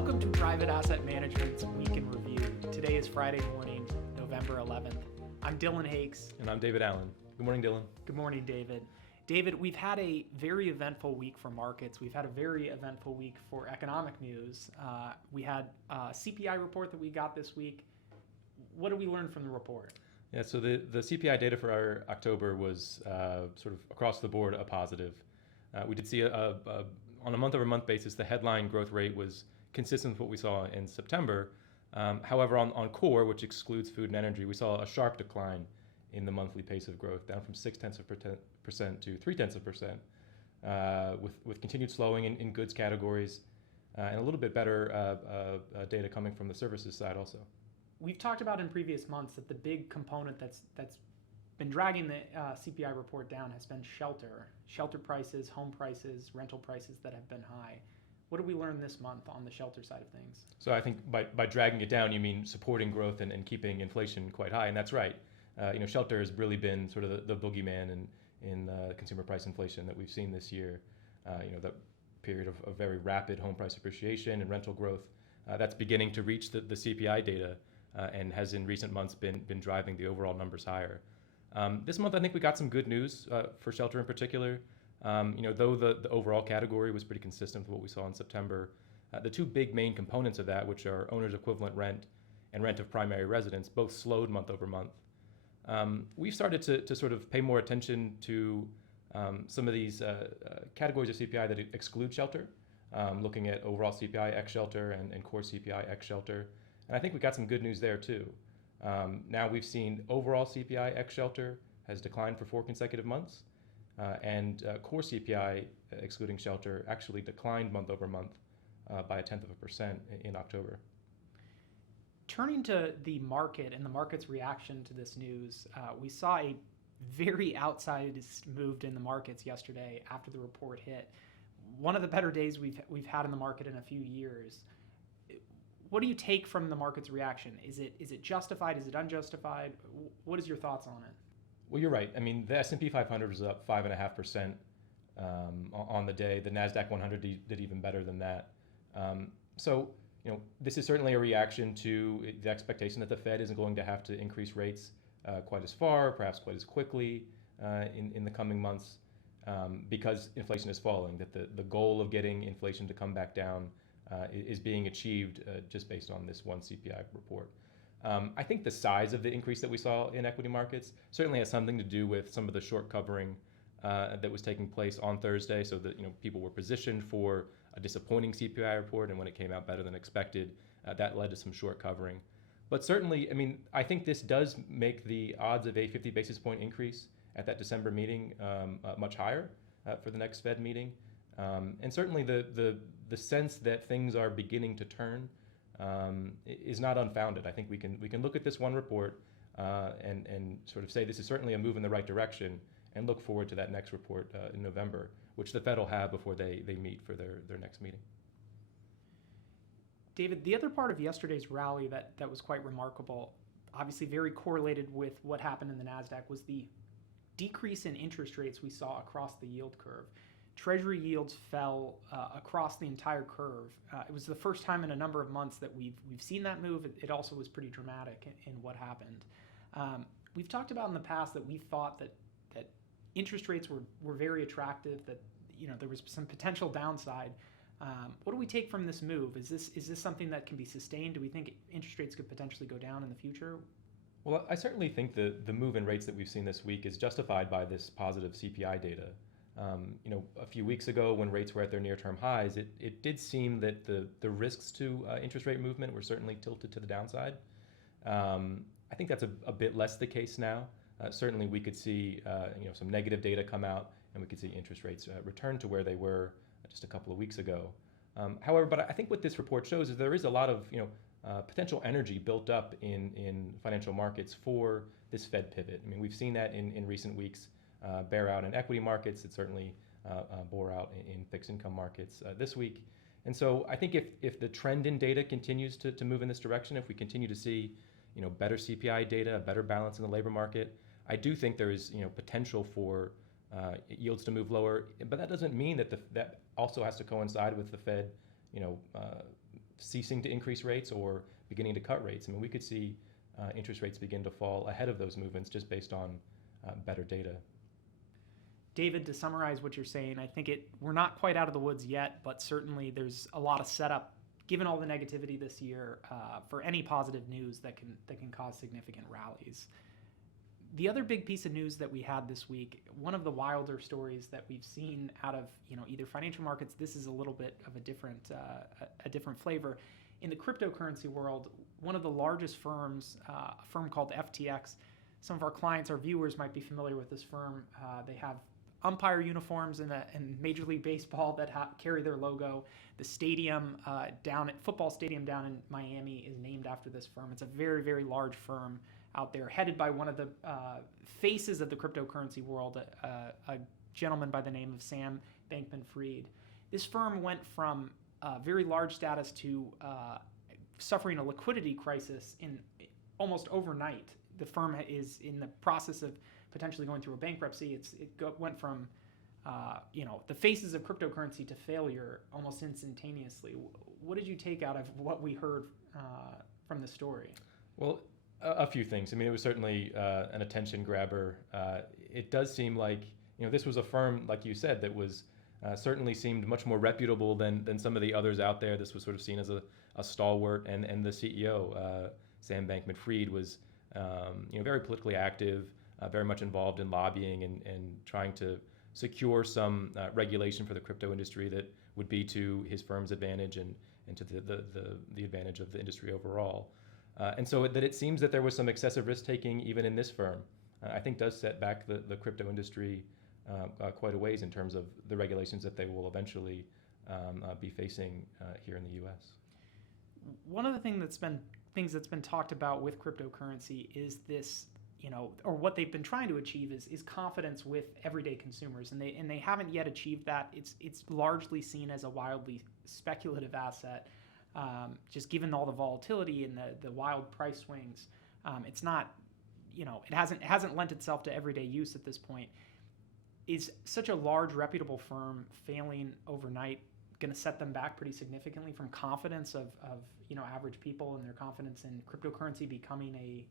Welcome to Private Asset Management's Week in Review. Today is Friday morning, November 11th. I'm Dillon Hakes. And I'm David Allen. Good morning, Dillon. Good morning, David. David, we've had a very eventful week for markets. We've had a very eventful week for economic news. We had a CPI report that we got this week. What did we learn from the report? Yeah, so the CPI data for our October was sort of across the board a positive. We did see on a month-over-month basis, the headline growth rate was consistent with what we saw in September. However, on core, which excludes food and energy, we saw a sharp decline in the monthly pace of growth, down from 0.6% to 0.3%, with continued slowing in goods categories and a little bit better data coming from the services side also. We've talked about in previous months that the big component that's been dragging the CPI report down has been shelter prices, home prices, rental prices that have been high. What did we learn this month on the shelter side of things? So I think by dragging it down, you mean supporting growth and keeping inflation quite high, and that's right. Shelter has really been sort of the boogeyman in consumer price inflation that we've seen this year. The period of very rapid home price appreciation and rental growth, that's beginning to reach the CPI data and has in recent months been driving the overall numbers higher. This month, I think we got some good news for shelter in particular. Though the overall category was pretty consistent with what we saw in September, the two big main components of that, which are owner's equivalent rent and rent of primary residence, both slowed month over month. We've started to sort of pay more attention to some of these categories of CPI that exclude shelter, looking at overall CPI ex shelter and core CPI ex shelter. And I think we got some good news there too. Now we've seen overall CPI ex shelter has declined for 4 consecutive months. And core CPI, excluding shelter, actually declined month over month by 0.1% in October. Turning to the market and the market's reaction to this news, we saw a very outsized move in the markets yesterday after the report hit. One of the better days we've had in the market in a few years. What do you take from the market's reaction? Is it justified? Is it unjustified? What is your thoughts on it? Well, you're right. I mean, the S&P 500 was up 5.5% on the day. The NASDAQ 100 did even better than that. This is certainly a reaction to the expectation that the Fed isn't going to have to increase rates quite as far, perhaps quite as quickly in the coming months because inflation is falling, that the goal of getting inflation to come back down is being achieved just based on this one CPI report. I think the size of the increase that we saw in equity markets certainly has something to do with some of the short covering that was taking place on Thursday, so that people were positioned for a disappointing CPI report, and when it came out better than expected, that led to some short covering. But certainly, I think this does make the odds of a 50 basis point increase at that December meeting much higher for the next Fed meeting, and certainly the sense that things are beginning to turn is not unfounded. I think we can look at this one report and sort of say this is certainly a move in the right direction, and look forward to that next report in November, which the Fed will have before they meet for their next meeting. David, the other part of yesterday's rally that was quite remarkable, obviously very correlated with what happened in the NASDAQ, was the decrease in interest rates we saw across the yield curve. Treasury yields fell across the entire curve. It was the first time in a number of months that we've seen that move. It also was pretty dramatic in what happened. We've talked about in the past that we thought that interest rates were very attractive, that there was some potential downside. What do we take from this move? Is this something that can be sustained? Do we think interest rates could potentially go down in the future? Well, I certainly think the move in rates that we've seen this week is justified by this positive CPI data. A few weeks ago when rates were at their near-term highs, it did seem that the risks to interest rate movement were certainly tilted to the downside. I think that's a bit less the case now. Certainly we could see some negative data come out, and we could see interest rates return to where they were just a couple of weeks ago. However, but I think what this report shows is there is a lot of potential energy built up in financial markets for this Fed pivot. We've seen that in recent weeks. Bear out in equity markets. It certainly bore out in fixed income markets this week. And so I think if the trend in data continues to move in this direction, if we continue to see better CPI data, a better balance in the labor market, I do think there is potential for yields to move lower. But that doesn't mean that that also has to coincide with the Fed ceasing to increase rates or beginning to cut rates. I mean, we could see interest rates begin to fall ahead of those movements just based on better data. David, to summarize what you're saying, I think we're not quite out of the woods yet, but certainly there's a lot of setup, given all the negativity this year, for any positive news that can cause significant rallies. The other big piece of news that we had this week, one of the wilder stories that we've seen out of either financial markets, this is a little bit of a different flavor. In the cryptocurrency world, one of the largest firms, a firm called FTX, some of our clients, our viewers might be familiar with this firm. They have umpire uniforms in Major League Baseball that carry their logo. The stadium football stadium down in Miami is named after this firm. It's a very, very large firm out there, headed by one of the faces of the cryptocurrency world, a gentleman by the name of Sam Bankman-Fried. This firm went from very large status to suffering a liquidity crisis in almost overnight. The firm is in the process of potentially going through a bankruptcy. Went from the faces of cryptocurrency to failure almost instantaneously. What did you take out of what we heard from the story? Well, a few things. I mean, it was certainly an attention grabber. It does seem like this was a firm, like you said, that was certainly seemed much more reputable than some of the others out there. This was sort of seen as a stalwart, and the CEO, Sam Bankman-Fried, was very politically active, very much involved in lobbying and trying to secure some regulation for the crypto industry that would be to his firm's advantage and to the advantage of the industry overall. And so that it seems that there was some excessive risk-taking even in this firm, I think does set back the crypto industry quite a ways in terms of the regulations that they will eventually be facing here in the U.S. One of the things that's been talked about with cryptocurrency is this, or what they've been trying to achieve is confidence with everyday consumers, and they haven't yet achieved that. It's largely seen as a wildly speculative asset. Just given all the volatility and the wild price swings, it's not, it hasn't lent itself to everyday use at this point. Is such a large, reputable firm failing overnight going to set them back pretty significantly from confidence of average people and their confidence in cryptocurrency becoming a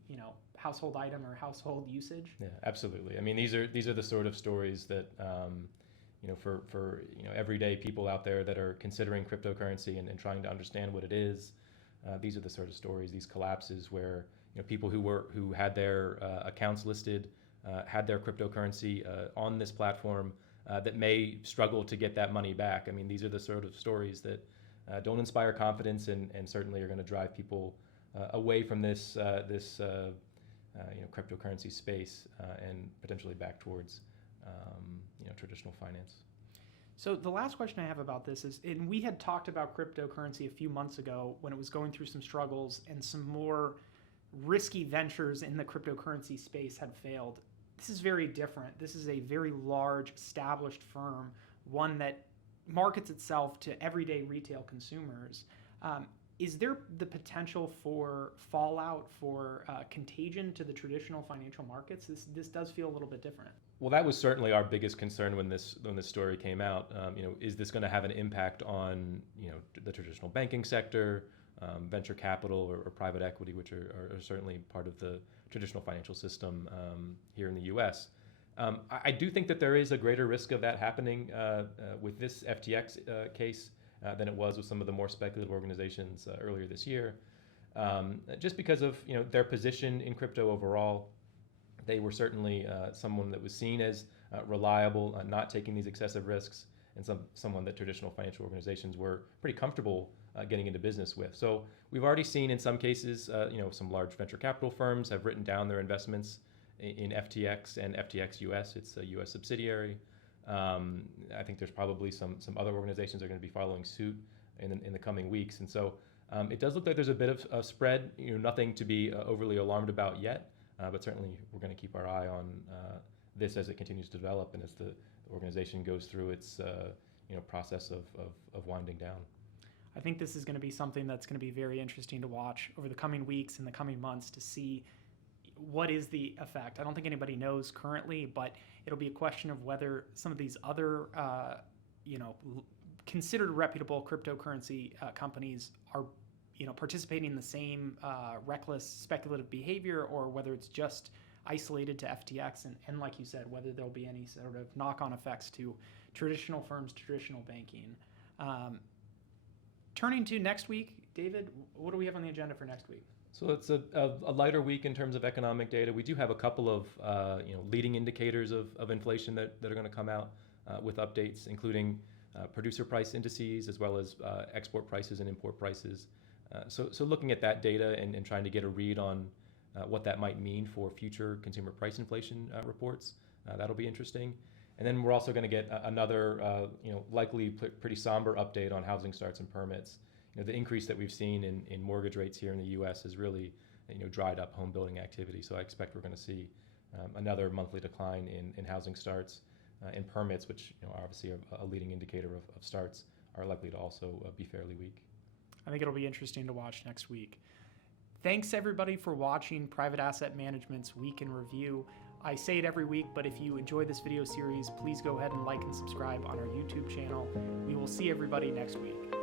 household item or household usage? Yeah, absolutely. I mean, these are the sort of stories that for everyday people out there that are considering cryptocurrency and trying to understand what it is. These are the sort of stories, these collapses where people who had their accounts listed, had their cryptocurrency on this platform that may struggle to get that money back. I mean, these are the sort of stories that don't inspire confidence and certainly are going to drive people away from this cryptocurrency space and potentially back towards traditional finance. So the last question I have about this is, and we had talked about cryptocurrency a few months ago when it was going through some struggles and some more risky ventures in the cryptocurrency space had failed. This is very different. This is a very large, established firm, one that markets itself to everyday retail consumers. Is there the potential for fallout, for contagion to the traditional financial markets? This does feel a little bit different. Well, that was certainly our biggest concern when this story came out. Is this going to have an impact on the traditional banking sector, venture capital, or private equity, which are certainly part of the traditional financial system here in the U.S. I do think that there is a greater risk of that happening with this FTX case than it was with some of the more speculative organizations earlier this year, just because of their position in crypto overall. They were certainly someone that was seen as reliable, not taking these excessive risks, and someone that traditional financial organizations were pretty comfortable getting into business with. So we've already seen in some cases, some large venture capital firms have written down their investments in FTX and FTX US. It's a US subsidiary. I think there's probably some other organizations that are going to be following suit in the coming weeks. And so it does look like there's a bit of a spread, nothing to be overly alarmed about yet, but certainly we're going to keep our eye on this as it continues to develop and as the organization goes through its process of winding down. I think this is going to be something that's going to be very interesting to watch over the coming weeks and the coming months to see what is the effect. I don't think anybody knows currently, but it'll be a question of whether some of these other, considered reputable cryptocurrency companies are participating in the same reckless speculative behavior, or whether it's just isolated to FTX, and like you said, whether there'll be any sort of knock-on effects to traditional firms, traditional banking. Turning to next week, David, what do we have on the agenda for next week? So it's a lighter week in terms of economic data. We do have a couple of leading indicators of inflation that are going to come out with updates, including producer price indices as well as export prices and import prices. So looking at that data and trying to get a read on what that might mean for future consumer price inflation reports, that'll be interesting. And then we're also going to get another, likely pretty somber update on housing starts and permits. The increase that we've seen in mortgage rates here in the U.S. has really, dried up home building activity. So I expect we're going to see another monthly decline in housing starts, and permits, which obviously are a leading indicator of starts, are likely to also be fairly weak. I think it'll be interesting to watch next week. Thanks everybody for watching Private Asset Management's Week in Review. I say it every week, but if you enjoy this video series, please go ahead and like and subscribe on our YouTube channel. We will see everybody next week.